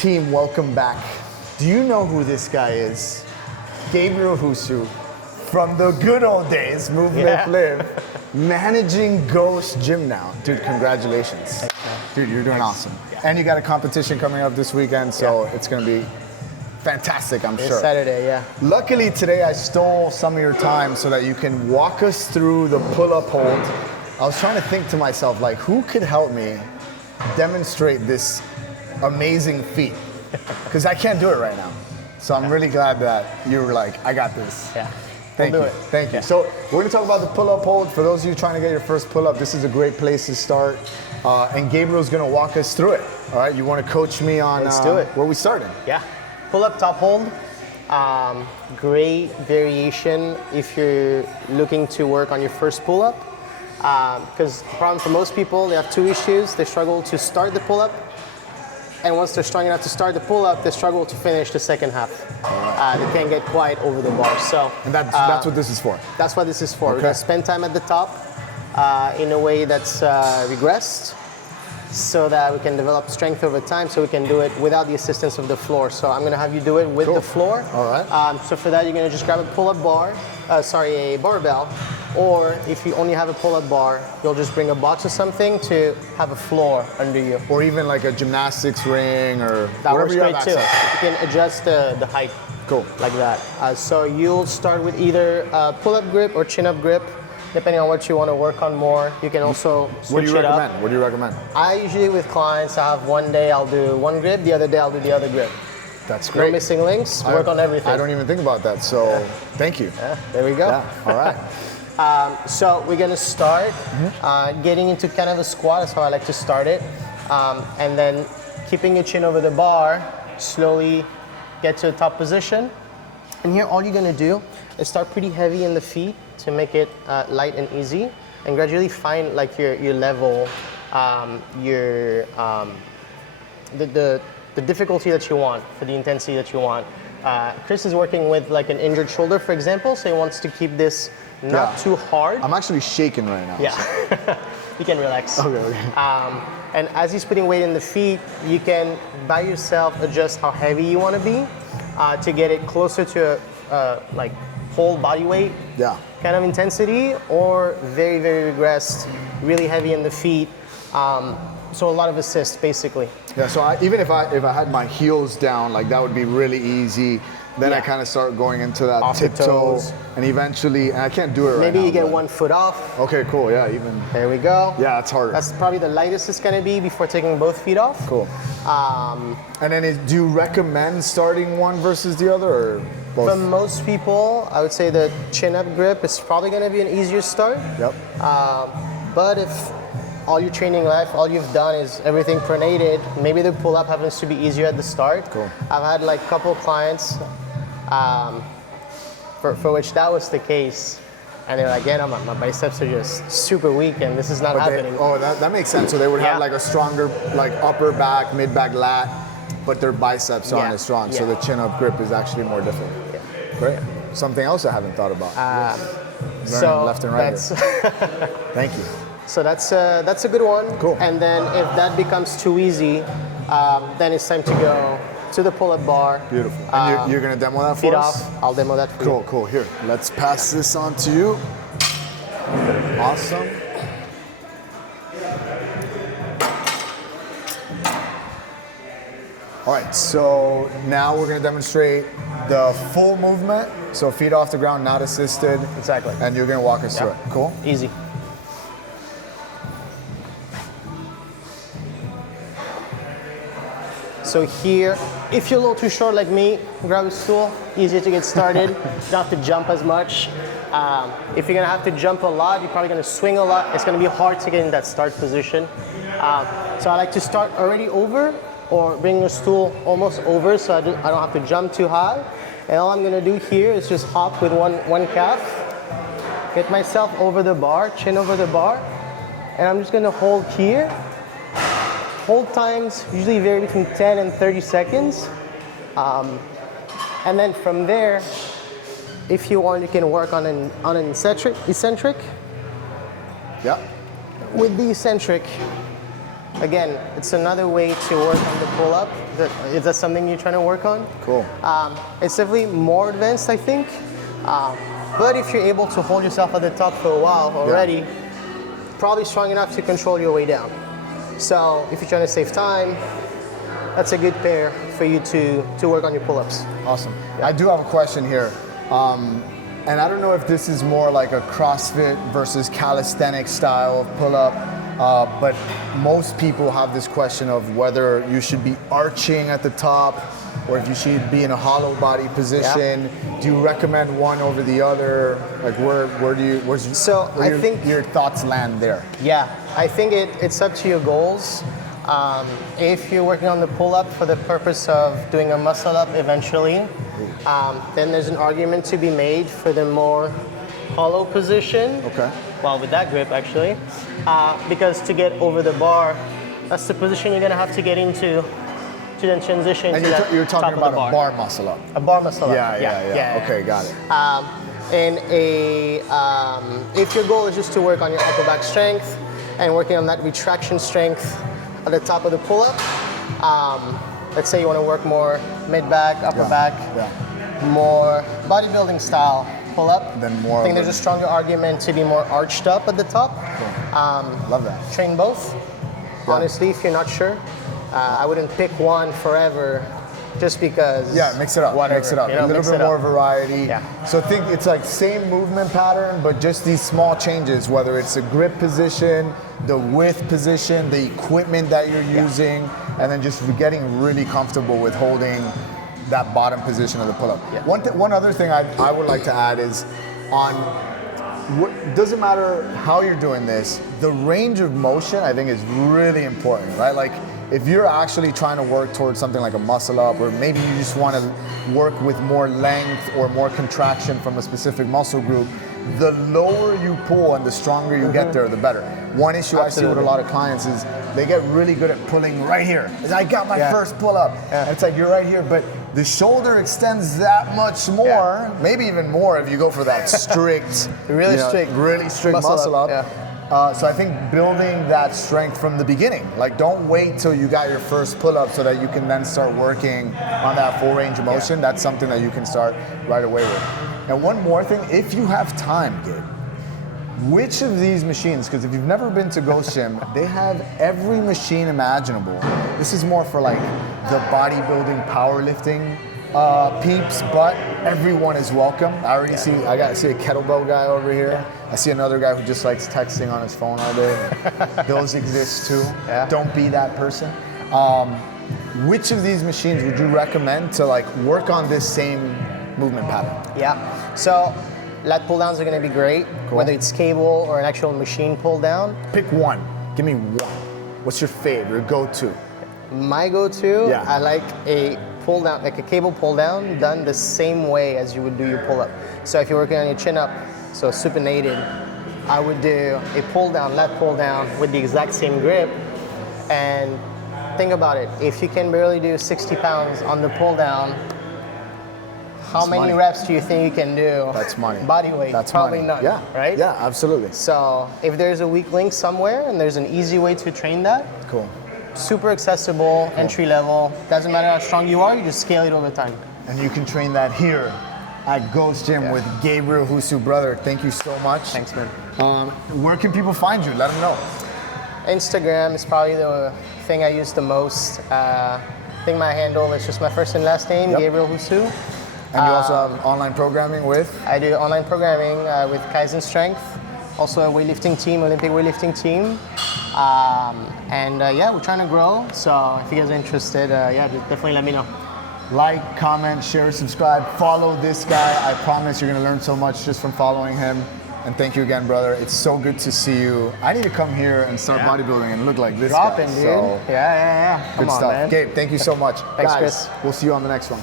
Team, welcome back. Do you know who this guy is? Gabriel Husu, from the good old days, Move, Lift, Live, managing Ghost Gym now. Dude, congratulations. Dude, you're doing awesome. And you got a competition coming up this weekend, so it's gonna be fantastic, I'm sure. Saturday, yeah. Luckily today I stole some of your time so that you can walk us through the pull-up hold. I was trying to think to myself, like, who could help me demonstrate this amazing feat? Because I can't do it right now. So I'm really glad that you were like, I got this. Yeah. Thank you. Thank you. So we're gonna talk about the pull-up hold. For those of you trying to get your first pull-up, this is a great place to start. And Gabriel's gonna walk us through it. All right, you wanna coach me on Let's do it. where we starting? Yeah. Pull-up top hold. Great variation if you're looking to work on your first pull-up. Because the problem for most people, they have two issues. They struggle to start the pull-up, and once they're strong enough to start the pull-up, they struggle to finish the second half. They can't get quite over the bar. So, and that's what this is for? That's what this is for. Okay. We're gonna spend time at the top in a way that's regressed, so that we can develop strength over time, so we can do it without the assistance of the floor. So I'm gonna have you do it with the floor. All right. So for that, you're gonna just grab a pull-up bar, a barbell, or if you only have a pull-up bar, you'll just bring a box or something to have a floor under you. Or even like a gymnastics ring or That whatever works you have great too. access to. You can adjust the height. Cool. Like that. So you'll start with either pull-up grip or chin-up grip, depending on what you want to work on more. You can also switch it up. What do you recommend? I usually, with clients, I have one day I'll do one grip, the other day I'll do the other grip. That's great. No missing links, work on everything. I don't even think about that, so thank you. Yeah, there we go. Yeah, all right. So we're gonna start getting into kind of a squat. That's how I like to start it. And then keeping your chin over the bar, slowly get to the top position. And here all you're gonna do is start pretty heavy in the feet to make it light and easy, and gradually find like your level, the difficulty that you want for the intensity that you want. Chris is working with like an injured shoulder, for example, so he wants to keep this not too hard. I'm actually shaking right now. Yeah, So. you can relax. Okay. And as he's putting weight in the feet, you can by yourself adjust how heavy you want to be to get it closer to like whole body weight kind of intensity, or very, very regressed, really heavy in the feet. So a lot of assist, basically. Yeah, so even if I had my heels down, like that would be really easy. Then I kind of start going into that off tiptoe, and eventually, and I can't do it right now. Maybe you get 1 foot off. Okay, cool, yeah, even. There we go. Yeah, that's harder. That's probably the lightest it's gonna be before taking both feet off. Cool. And then do you recommend starting one versus the other, or both? For most people, I would say the chin-up grip is probably gonna be an easier start. Yep. But if all your training life, all you've done is everything pronated, maybe the pull-up happens to be easier at the start. Cool. I've had like a couple clients for which that was the case, and they're like, yeah, my biceps are just super weak and this is not happening. That makes sense. So they would have like a stronger like upper back, mid back lat, but their biceps aren't as strong. So the chin-up grip is actually more difficult. Yeah. Great. Something else I haven't thought about. So left and right. Thank you. So that's a good one. Cool. And then if that becomes too easy, then it's time to go to the pull-up bar. Beautiful. And you're gonna demo that for us? Feet off. I'll demo that for you. Cool. Here, let's pass this on to you. Awesome. All right, so now we're gonna demonstrate the full movement. So feet off the ground, not assisted. Exactly. And you're gonna walk us through it. Cool? Easy. So here, if you're a little too short like me, grab a stool, easier to get started. You don't have to jump as much. If you're gonna have to jump a lot, you're probably gonna swing a lot. It's gonna be hard to get in that start position. So I like to start already over, or bring the stool almost over so I don't have to jump too high. And all I'm gonna do here is just hop with one calf, get myself over the bar, chin over the bar, and I'm just gonna hold here. Hold times usually vary between 10 and 30 seconds. And then from there, if you want, you can work on an eccentric. Yeah. With the eccentric, again, it's another way to work on the pull-up. If that's something you're trying to work on. Cool. It's definitely more advanced, I think. But if you're able to hold yourself at the top for a while already, probably strong enough to control your way down. So if you're trying to save time, that's a good pair for you to work on your pull-ups. Awesome. Yeah. I do have a question here. And I don't know if this is more like a CrossFit versus calisthenic style of pull-up, but most people have this question of whether you should be arching at the top or if you should be in a hollow body position. Do you recommend one over the other? Like I think your thoughts land there? Yeah, I think it's up to your goals. If you're working on the pull-up for the purpose of doing a muscle up eventually, then there's an argument to be made for the more hollow position. Okay. Well, with that grip actually, because to get over the bar, that's the position you're gonna have to get into to then transition and to that you're talking top about of the bar. a bar muscle up. A bar muscle up. Yeah. Okay, got it. If your goal is just to work on your upper back strength and working on that retraction strength at the top of the pull-up, let's say you want to work more mid-back, upper back, more bodybuilding style pull-up. Then more. I think there's a stronger argument to be more arched up at the top. Cool. Love that. Train both. Yeah. Honestly, if you're not sure, I wouldn't pick one forever just because. Yeah, mix it up. Whatever, mix it up. A little bit more variety. Yeah. So think it's like same movement pattern, but just these small changes, whether it's a grip position, the width position, the equipment that you're using, and then just getting really comfortable with holding that bottom position of the pull-up. Yeah. One other thing I would like to add is doesn't matter how you're doing this, the range of motion I think is really important, right? Like if you're actually trying to work towards something like a muscle up, or maybe you just want to work with more length or more contraction from a specific muscle group, the lower you pull and the stronger you get there, the better. One issue I see with a lot of clients is they get really good at pulling right here. I got my first pull up. And it's like you're right here, but the shoulder extends that much more, maybe even more if you go for that strict, really strict muscle up. So I think building that strength from the beginning, like don't wait till you got your first pull-up so that you can then start working on that full range of motion. That's something that you can start right away with. And one more thing, if you have time, Gabe, which of these machines, because if you've never been to Ghost Gym, they have every machine imaginable. This is more for like the bodybuilding, powerlifting peeps, but everyone is welcome. I see a kettlebell guy over here. I see another guy who just likes texting on his phone all day. Those exist too. Don't be that person. Which of these machines would you recommend to like work on this same movement pattern? So lat pull downs are going to be great, whether it's cable or an actual machine pull down. Pick one. Give me one. What's your favorite go-to? My go-to, I like a pull down, like a cable pull down done the same way as you would do your pull up. So if you're working on your chin up, so supinated, I would do a pull down, lat pull down with the exact same grip. And think about it, if you can barely do 60 pounds on the pull down, how many reps do you think you can do? That's money. Body weight, that's probably money. none, right? Yeah, absolutely. So if there's a weak link somewhere and there's an easy way to train that, super accessible, entry level, doesn't matter how strong you are, you just scale it over time. And you can train that here at Ghost Gym with Gabriel Husu. Brother, thank you so much. Thanks, man. Where can people find you? Let them know. Instagram is probably the thing I use the most. I think my handle is just my first and last name, Gabriel Husu. And you also have online programming with? I do online programming with Kaizen Strength, also a weightlifting team, Olympic weightlifting team. We're trying to grow, so if you guys are interested, just definitely let me know. Like, comment, share, subscribe, follow this guy. I promise you're gonna learn so much just from following him. And thank you again, brother. It's so good to see you. I need to come here and start bodybuilding and look like this Dropping, guy. dude. So, Yeah. Come good on, stuff. man. Gabe, thank you so much. Thanks, guys, Chris. We'll see you on the next one.